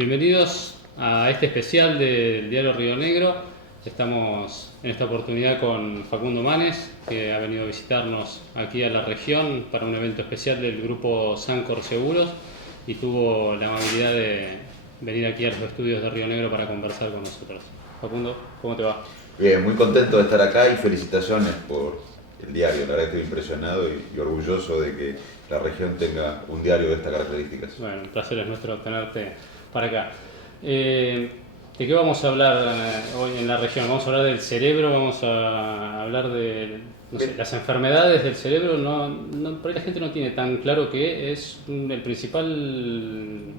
Bienvenidos a este especial del Diario Río Negro. Estamos en esta oportunidad con Facundo Manes, que ha venido a visitarnos aquí a la región para un evento especial del grupo Sancor Seguros y tuvo la amabilidad de venir aquí a los estudios de Río Negro para conversar con nosotros. Facundo, ¿cómo te va? Bien, muy contento de estar acá y felicitaciones por el diario. La verdad estoy impresionado y orgulloso de que la región tenga un diario de estas características. Bueno, el placer es nuestro tenerte para acá. ¿De qué vamos a hablar hoy en la región? Vamos a hablar del cerebro, vamos a hablar de las enfermedades del cerebro. Por ahí la gente no tiene tan claro que es el principal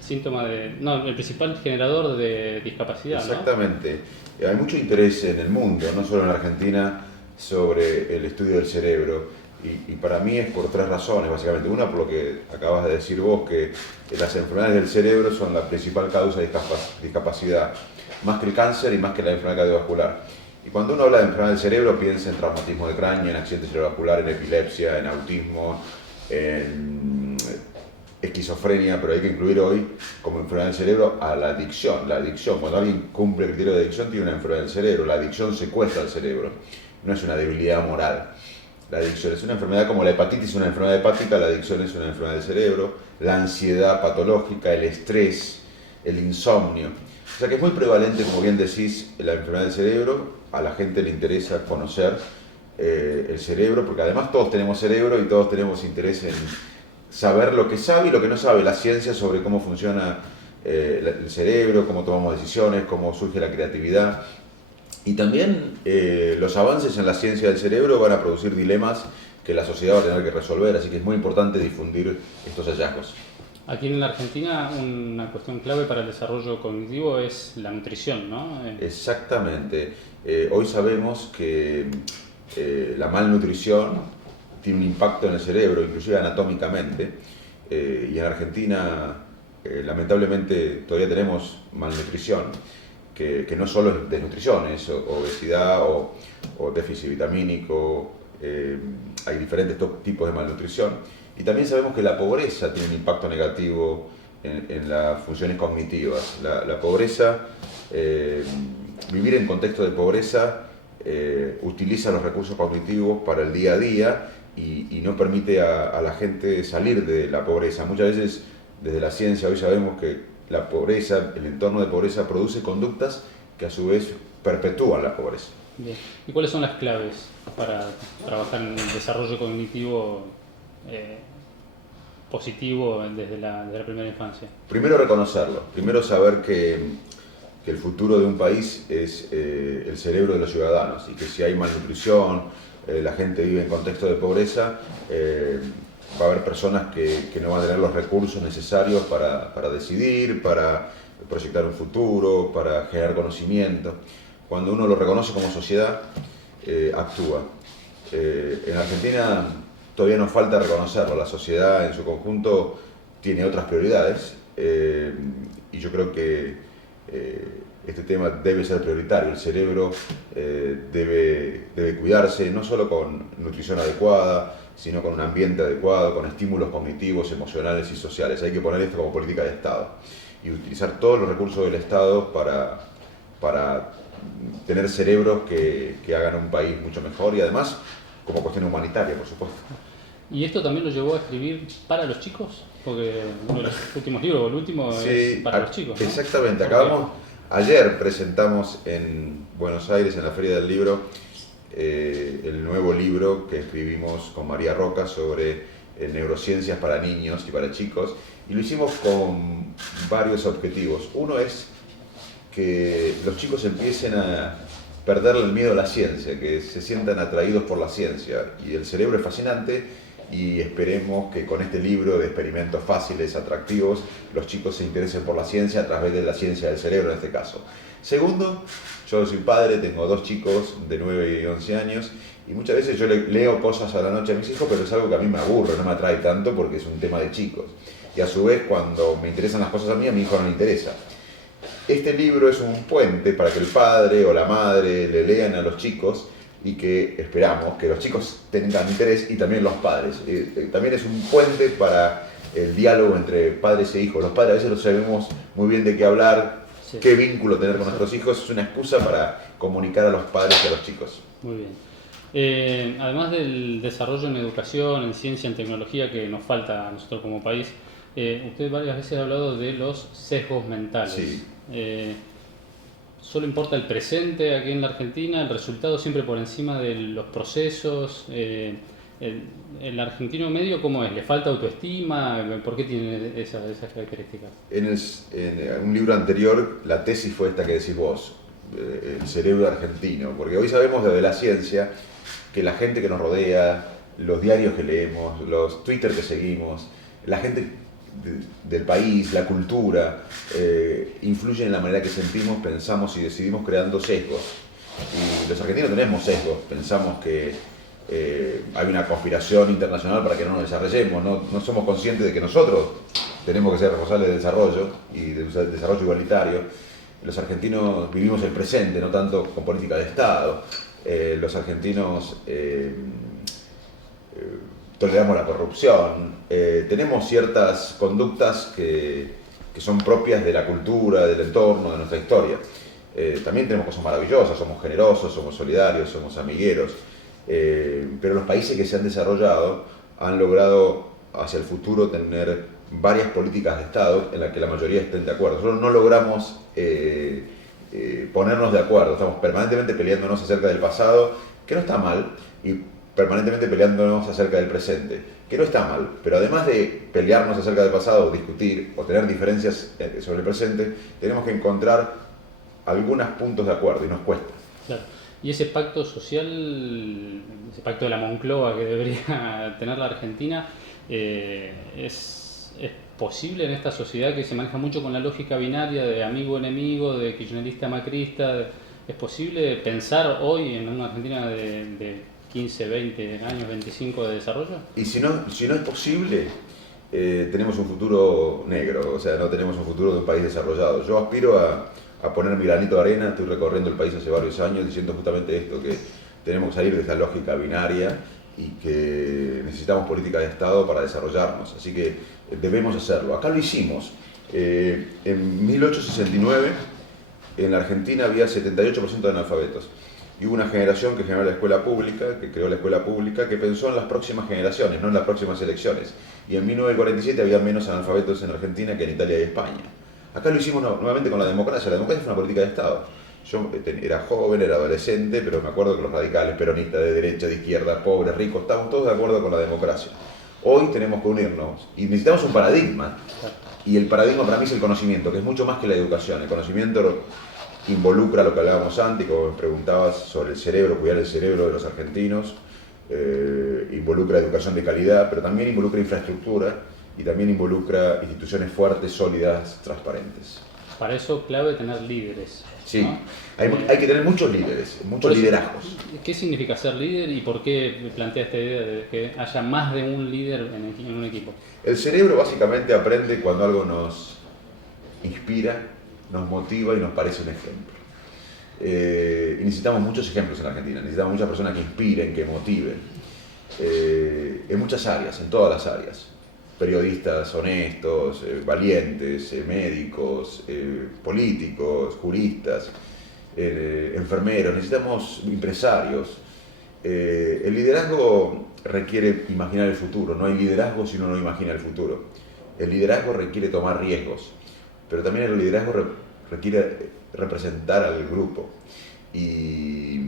síntoma el principal generador de discapacidad. Exactamente. Hay mucho interés en el mundo, no solo en Argentina, sobre el estudio del cerebro. Y para mí es por tres razones, básicamente. Una, por lo que acabas de decir vos, que las enfermedades del cerebro son la principal causa de discapacidad, más que el cáncer y más que la enfermedad cardiovascular. Y cuando uno habla de enfermedad del cerebro, piensa en traumatismo de cráneo, en accidente cerebrovascular, en epilepsia, en autismo, en esquizofrenia, pero hay que incluir hoy como enfermedad del cerebro a la adicción. La adicción, cuando alguien cumple el criterio de adicción, tiene una enfermedad del cerebro. La adicción secuestra el cerebro, no es una debilidad moral. La adicción es una enfermedad como la hepatitis, es una enfermedad hepática, la adicción es una enfermedad del cerebro, la ansiedad patológica, el estrés, el insomnio. O sea que es muy prevalente, como bien decís, la enfermedad del cerebro. A la gente le interesa conocer el cerebro, porque además todos tenemos cerebro y todos tenemos interés en saber lo que sabe y lo que no sabe la ciencia sobre cómo funciona el cerebro, cómo tomamos decisiones, cómo surge la creatividad. Y también los avances en la ciencia del cerebro van a producir dilemas que la sociedad va a tener que resolver, así que es muy importante difundir estos hallazgos. Aquí en la Argentina una cuestión clave para el desarrollo cognitivo es la nutrición, ¿no? Exactamente. Hoy sabemos que la malnutrición tiene un impacto en el cerebro, inclusive anatómicamente, y en Argentina lamentablemente todavía tenemos malnutrición, que no solo es desnutrición, es obesidad o déficit vitamínico, hay diferentes tipos de malnutrición. Y también sabemos que la pobreza tiene un impacto negativo en las funciones cognitivas. La pobreza, vivir en contexto de pobreza, utiliza los recursos cognitivos para el día a día y no permite a la gente salir de la pobreza. Muchas veces desde la ciencia hoy sabemos que la pobreza, el entorno de pobreza produce conductas que a su vez perpetúan la pobreza. Bien. ¿Y cuáles son las claves para trabajar en el desarrollo cognitivo positivo desde la primera infancia? Primero reconocerlo, primero saber que el futuro de un país es el cerebro de los ciudadanos y que si hay malnutrición, la gente vive en contexto de pobreza, va a haber personas que no van a tener los recursos necesarios para decidir, para proyectar un futuro, para generar conocimiento. Cuando uno lo reconoce como sociedad, actúa. En Argentina todavía nos falta reconocerlo, la sociedad en su conjunto tiene otras prioridades y yo creo que este tema debe ser prioritario. El cerebro debe cuidarse no solo con nutrición adecuada, sino con un ambiente adecuado, con estímulos cognitivos, emocionales y sociales. Hay que poner esto como política de Estado y utilizar todos los recursos del Estado para tener cerebros que hagan un país mucho mejor y además como cuestión humanitaria, por supuesto. ¿Y esto también lo llevó a escribir para los chicos? Porque uno de los últimos libros, el último, Sí, es para los chicos, ¿no? exactamente. Ayer presentamos en Buenos Aires, en la Feria del Libro, el nuevo libro que escribimos con María Roca sobre neurociencias para niños y para chicos, y lo hicimos con varios objetivos. Uno es que los chicos empiecen a perderle el miedo a la ciencia, que se sientan atraídos por la ciencia, y el cerebro es fascinante y esperemos que con este libro de experimentos fáciles, atractivos, los chicos se interesen por la ciencia a través de la ciencia del cerebro en este caso. Segundo, yo soy padre, tengo 2 chicos de 9 y 11 años y muchas veces yo leo cosas a la noche a mis hijos, pero es algo que a mí me aburre, no me atrae tanto porque es un tema de chicos. Y a su vez, cuando me interesan las cosas a mi hijo no le interesa. Este libro es un puente para que el padre o la madre le lean a los chicos y que esperamos que los chicos tengan interés y también los padres. También es un puente para el diálogo entre padres e hijos. Los padres a veces no sabemos muy bien de qué hablar, Sí. qué vínculo tener con nuestros hijos, es una excusa para comunicar a los padres y a los chicos. Muy bien. Además del desarrollo en educación, en ciencia, en tecnología que nos falta a nosotros como país, usted varias veces ha hablado de los sesgos mentales. Sí. Solo importa el presente aquí en la Argentina, el resultado siempre por encima de los procesos. El argentino medio, ¿cómo es? ¿Le falta autoestima? ¿Por qué tiene esas características? En un libro anterior, la tesis fue esta que decís vos, el cerebro argentino, porque hoy sabemos desde la ciencia que la gente que nos rodea, los diarios que leemos, los Twitter que seguimos, la gente del país, la cultura, influyen en la manera que sentimos, pensamos y decidimos creando sesgos. Y los argentinos tenemos sesgos, pensamos que hay una conspiración internacional para que no nos desarrollemos, no somos conscientes de que nosotros tenemos que ser responsables del desarrollo y del desarrollo igualitario. Los argentinos vivimos el presente, no tanto con política de Estado. Los argentinos toleramos la corrupción, tenemos ciertas conductas que son propias de la cultura, del entorno, de nuestra historia. También tenemos cosas maravillosas, somos generosos, somos solidarios, somos amigueros, pero los países que se han desarrollado han logrado hacia el futuro tener varias políticas de Estado en las que la mayoría estén de acuerdo. Nosotros no logramos ponernos de acuerdo, estamos permanentemente peleándonos acerca del pasado, que no está mal, y permanentemente peleándonos acerca del presente, que no está mal, pero además de pelearnos acerca del pasado, discutir o tener diferencias sobre el presente, tenemos que encontrar algunos puntos de acuerdo y nos cuesta. Claro. Y ese pacto social, ese pacto de la Moncloa que debería tener la Argentina, ¿es posible en esta sociedad que se maneja mucho con la lógica binaria de amigo-enemigo, de kirchnerista-macrista? ¿Es posible pensar hoy en una Argentina de 15, 20 años, 25 de desarrollo? Y si no es posible, tenemos un futuro negro, o sea, no tenemos un futuro de un país desarrollado. Yo aspiro a poner mi granito de arena, estoy recorriendo el país hace varios años diciendo justamente esto, que tenemos que salir de esta lógica binaria y que necesitamos política de Estado para desarrollarnos, así que debemos hacerlo. Acá lo hicimos. En 1869 en la Argentina había 78% de analfabetos y hubo una generación que generó la escuela pública, que creó la escuela pública, que pensó en las próximas generaciones, no en las próximas elecciones. Y en 1947 había menos analfabetos en Argentina que en Italia y España. Acá lo hicimos nuevamente con la democracia. La democracia es una política de Estado. Yo era joven, era adolescente, pero me acuerdo que los radicales, peronistas, de derecha, de izquierda, pobres, ricos, estábamos todos de acuerdo con la democracia. Hoy tenemos que unirnos y necesitamos un paradigma. Y el paradigma para mí es el conocimiento, que es mucho más que la educación. El conocimiento involucra lo que hablábamos antes, como me preguntabas sobre el cerebro, cuidar el cerebro de los argentinos, involucra educación de calidad, pero también involucra infraestructura y también involucra instituciones fuertes, sólidas, transparentes. Para eso clave tener líderes. Sí, ¿no? hay que tener muchos líderes, muchos liderazgos. ¿Qué significa ser líder y por qué plantea esta idea de que haya más de un líder en un equipo? El cerebro básicamente aprende cuando algo nos inspira, nos motiva y nos parece un ejemplo. Y necesitamos muchos ejemplos en la Argentina, necesitamos muchas personas que inspiren, que motiven, en muchas áreas, en todas las áreas. Periodistas honestos, valientes, médicos, políticos, juristas, enfermeros, necesitamos empresarios. El liderazgo requiere imaginar el futuro, no hay liderazgo si uno no imagina el futuro. El liderazgo requiere tomar riesgos, pero también el liderazgo requiere representar al grupo. Y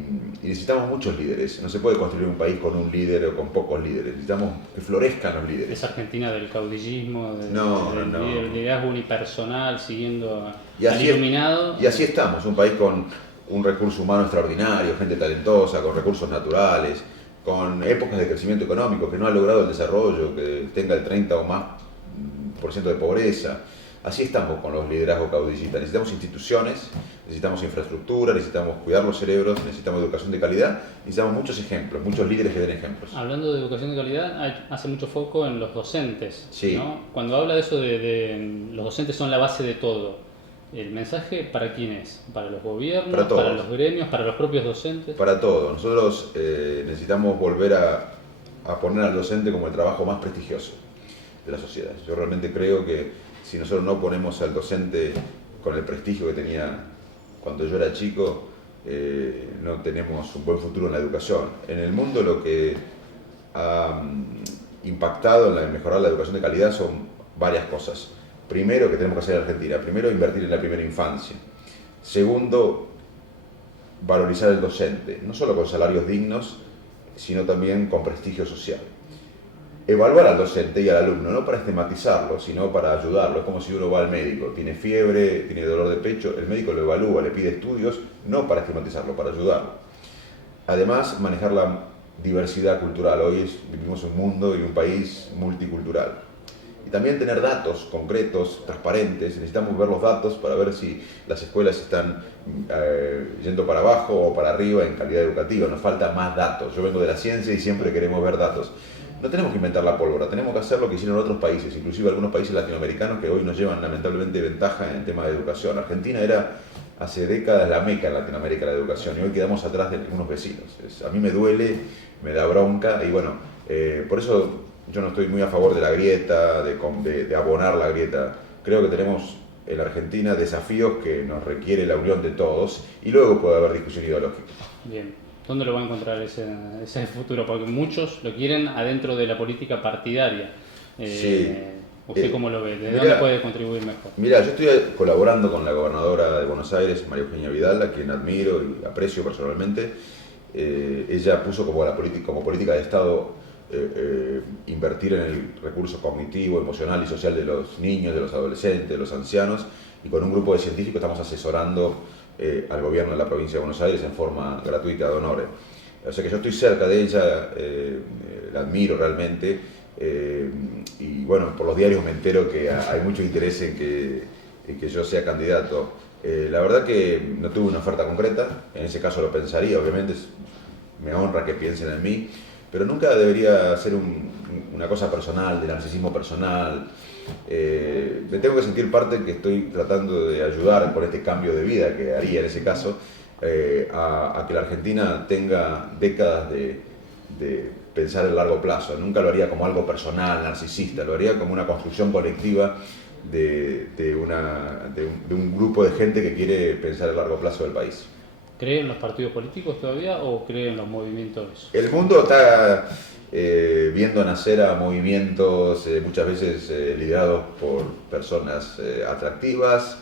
necesitamos muchos líderes. No se puede construir un país con un líder o con pocos líderes. Necesitamos que florezcan los líderes. ¿Es Argentina del caudillismo, del liderazgo unipersonal, siguiendo al iluminado? Y así estamos, un país con un recurso humano extraordinario, gente talentosa, con recursos naturales, con épocas de crecimiento económico, que no ha logrado el desarrollo, que tenga el 30 o más % de pobreza. Así estamos con los liderazgos caudillistas. Necesitamos instituciones, necesitamos infraestructura, necesitamos cuidar los cerebros, necesitamos educación de calidad, necesitamos muchos ejemplos, muchos líderes que den ejemplos. Hablando de educación de calidad, hace mucho foco en los docentes, sí. ¿no? Cuando habla de eso de los docentes son la base de todo, ¿el mensaje para quién es? ¿Para los gobiernos, para los gremios, para los propios docentes? Para todos. Nosotros necesitamos volver a poner al docente como el trabajo más prestigioso. de la sociedad. Yo realmente creo que si nosotros no ponemos al docente con el prestigio que tenía cuando yo era chico, no tenemos un buen futuro en la educación. En el mundo lo que ha impactado en mejorar la educación de calidad son varias cosas. Primero, que tenemos que hacer en Argentina. Primero, invertir en la primera infancia. Segundo, valorizar el docente, no solo con salarios dignos, sino también con prestigio social. Evaluar al docente y al alumno, no para estigmatizarlo, sino para ayudarlo. Es como si uno va al médico, tiene fiebre, tiene dolor de pecho, el médico lo evalúa, le pide estudios, no para estigmatizarlo, para ayudarlo. Además, manejar la diversidad cultural. Hoy vivimos un mundo y un país multicultural. Y también tener datos concretos, transparentes. Necesitamos ver los datos para ver si las escuelas están yendo para abajo o para arriba en calidad educativa. Nos faltan más datos. Yo vengo de la ciencia y siempre queremos ver datos. No tenemos que inventar la pólvora, tenemos que hacer lo que hicieron otros países, inclusive algunos países latinoamericanos que hoy nos llevan lamentablemente ventaja en el tema de educación. Argentina era hace décadas la meca en Latinoamérica de la educación y hoy quedamos atrás de algunos vecinos. A mí me duele, me da bronca y bueno, por eso yo no estoy muy a favor de la grieta, de abonar la grieta. Creo que tenemos en la Argentina desafíos que nos requiere la unión de todos y luego puede haber discusión ideológica. Bien. ¿Dónde lo va a encontrar ese futuro? Porque muchos lo quieren adentro de la política partidaria. Sí. ¿Usted cómo lo ve? ¿De dónde puede contribuir mejor? Mira, yo estoy colaborando con la gobernadora de Buenos Aires, María Eugenia Vidal, a quien admiro y aprecio personalmente. Ella puso como política de Estado invertir en el recurso cognitivo, emocional y social de los niños, de los adolescentes, de los ancianos, y con un grupo de científicos estamos asesorando al gobierno de la provincia de Buenos Aires en forma gratuita, de honores. O sea que yo estoy cerca de ella, la admiro realmente, y bueno, por los diarios me entero que hay mucho interés en que yo sea candidato. La verdad que no tuve una oferta concreta, en ese caso lo pensaría, obviamente me honra que piensen en mí, pero nunca debería ser una cosa personal, de narcisismo personal. Me tengo que sentir parte que estoy tratando de ayudar con este cambio de vida que haría en ese caso a que la Argentina tenga décadas de pensar en largo plazo. Nunca lo haría como algo personal, narcisista, lo haría como una construcción colectiva de un grupo de gente que quiere pensar el largo plazo del país. ¿Cree en los partidos políticos todavía o cree en los movimientos? El mundo está viendo nacer a movimientos muchas veces liderados por personas atractivas,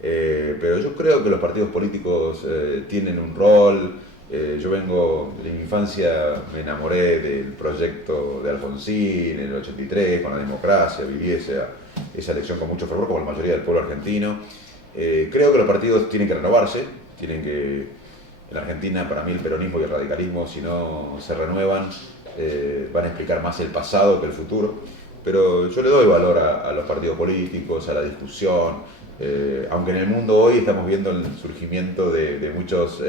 pero yo creo que los partidos políticos tienen un rol. Yo vengo, de mi infancia me enamoré del proyecto de Alfonsín en el 83, con la democracia, viví esa elección con mucho fervor, como la mayoría del pueblo argentino. Creo que los partidos tienen que renovarse, en Argentina, para mí, el peronismo y el radicalismo, si no se renuevan, van a explicar más el pasado que el futuro. Pero yo le doy valor a los partidos políticos, a la discusión, aunque en el mundo hoy estamos viendo el surgimiento de muchos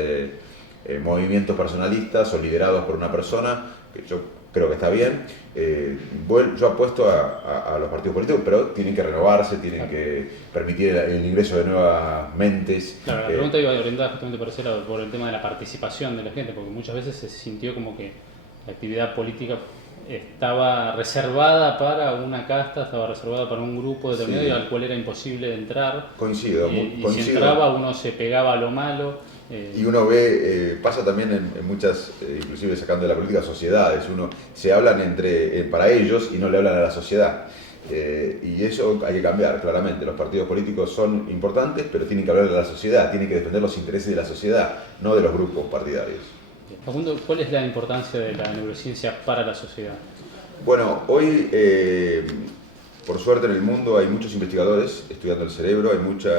movimientos personalistas o liderados por una persona, que yo creo que está bien. Yo apuesto a los partidos políticos, pero tienen que renovarse, tienen que permitir el ingreso de nuevas mentes. Claro, la pregunta iba orientada justamente por el tema de la participación de la gente, porque muchas veces se sintió como que la actividad política estaba reservada para una casta, estaba reservada para un grupo determinado, sí, y al cual era imposible entrar. Coincido. Y si entraba uno se pegaba a lo malo. Y uno ve, pasa también en muchas, inclusive sacando de la política, sociedades, se hablan para ellos y no le hablan a la sociedad. Y eso hay que cambiar, claramente. Los partidos políticos son importantes, pero tienen que hablar a la sociedad, tienen que defender los intereses de la sociedad, no de los grupos partidarios. Facundo, ¿cuál es la importancia de la neurociencia para la sociedad? Bueno, hoy, por suerte en el mundo hay muchos investigadores estudiando el cerebro, hay mucho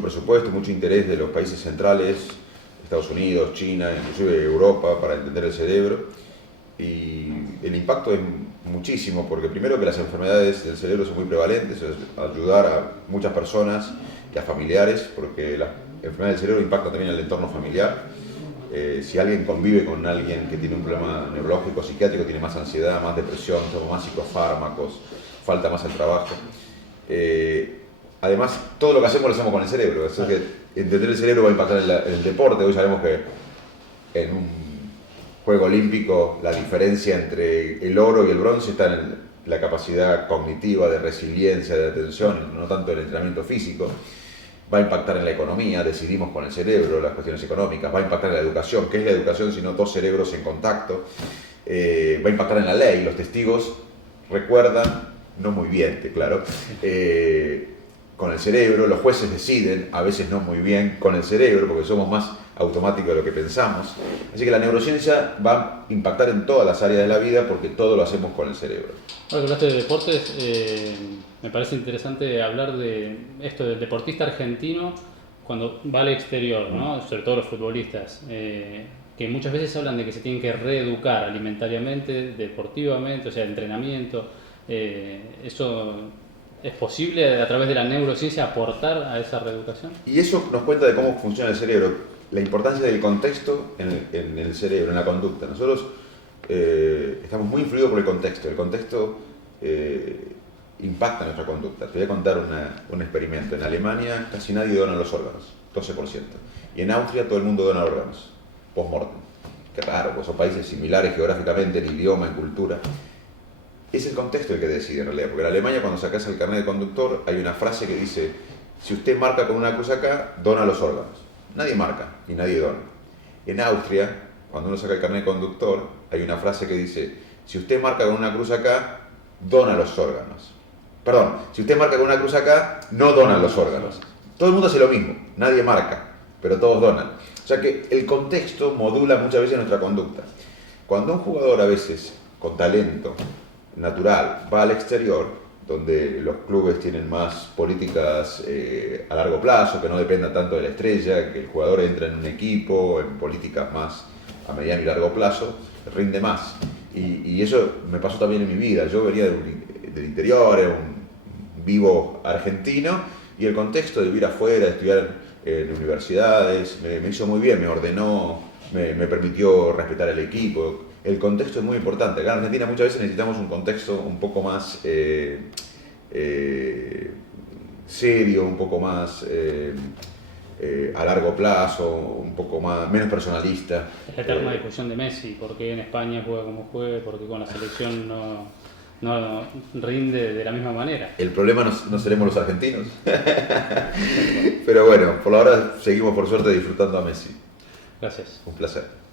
presupuesto, mucho interés de los países centrales, Estados Unidos, China, inclusive Europa, para entender el cerebro. Y el impacto es muchísimo, porque primero que las enfermedades del cerebro son muy prevalentes, es ayudar a muchas personas y a familiares, porque las enfermedades del cerebro impactan también en el entorno familiar. Si alguien convive con alguien que tiene un problema neurológico, psiquiátrico, tiene más ansiedad, más depresión, toma más psicofármacos, falta más el trabajo. Además, todo lo que hacemos lo hacemos con el cerebro. Así que entender el cerebro va a impactar en el deporte. Hoy sabemos que en un juego olímpico la diferencia entre el oro y el bronce está la capacidad cognitiva, de resiliencia, de atención, no tanto el entrenamiento físico. Va a impactar en la economía, decidimos con el cerebro las cuestiones económicas, va a impactar en la educación. ¿Qué es la educación sino dos cerebros en contacto? Va a impactar en la ley, los testigos recuerdan, no muy bien, claro, con el cerebro, los jueces deciden, a veces no muy bien con el cerebro, porque somos más automáticos de lo que pensamos. Así que la neurociencia va a impactar en todas las áreas de la vida porque todo lo hacemos con el cerebro. Ahora que hablaste de deportes, me parece interesante hablar de esto del deportista argentino cuando va al exterior, ¿no? Sobre todo los futbolistas, que muchas veces hablan de que se tienen que reeducar alimentariamente, deportivamente, o sea, entrenamiento. ¿Eso es posible a través de la neurociencia aportar a esa reeducación? Y eso nos cuenta de cómo funciona el cerebro, la importancia del contexto en el cerebro, en la conducta. Nosotros estamos muy influidos por el contexto. El contexto impacta nuestra conducta. Te voy a contar un experimento. En Alemania casi nadie dona los órganos, 12%. Y en Austria todo el mundo dona órganos, post-mortem. Qué raro, pues son países similares geográficamente, en idioma, en cultura. Es el contexto el que decide en realidad, porque en Alemania cuando sacas el carnet de conductor hay una frase que dice: si usted marca con una cruz acá, dona los órganos. Nadie marca y nadie dona. En Austria, cuando uno saca el carnet de conductor, hay una frase que dice: si usted marca con una cruz acá, dona los órganos. Perdón, si usted marca con una cruz acá, no donan los órganos. Todo el mundo hace lo mismo, nadie marca, pero todos donan. O sea que el contexto modula muchas veces nuestra conducta. Cuando un jugador a veces, con talento natural, va al exterior, donde los clubes tienen más políticas a largo plazo, que no dependan tanto de la estrella, que el jugador entra en un equipo, en políticas más a mediano y largo plazo, rinde más. Y eso me pasó también en mi vida. Yo venía del interior, era un vivo argentino, y el contexto de vivir afuera, de estudiar en universidades, me hizo muy bien, me ordenó, me permitió respetar el equipo. El contexto es muy importante. Acá en Argentina muchas veces necesitamos un contexto un poco más serio, un poco más a largo plazo, un poco más, menos personalista. Es la eterna discusión de Messi, por qué en España juega como juega, por qué con la selección no rinde de la misma manera. El problema no seremos los argentinos. Pero bueno, por ahora seguimos por suerte disfrutando a Messi. Gracias. Un placer.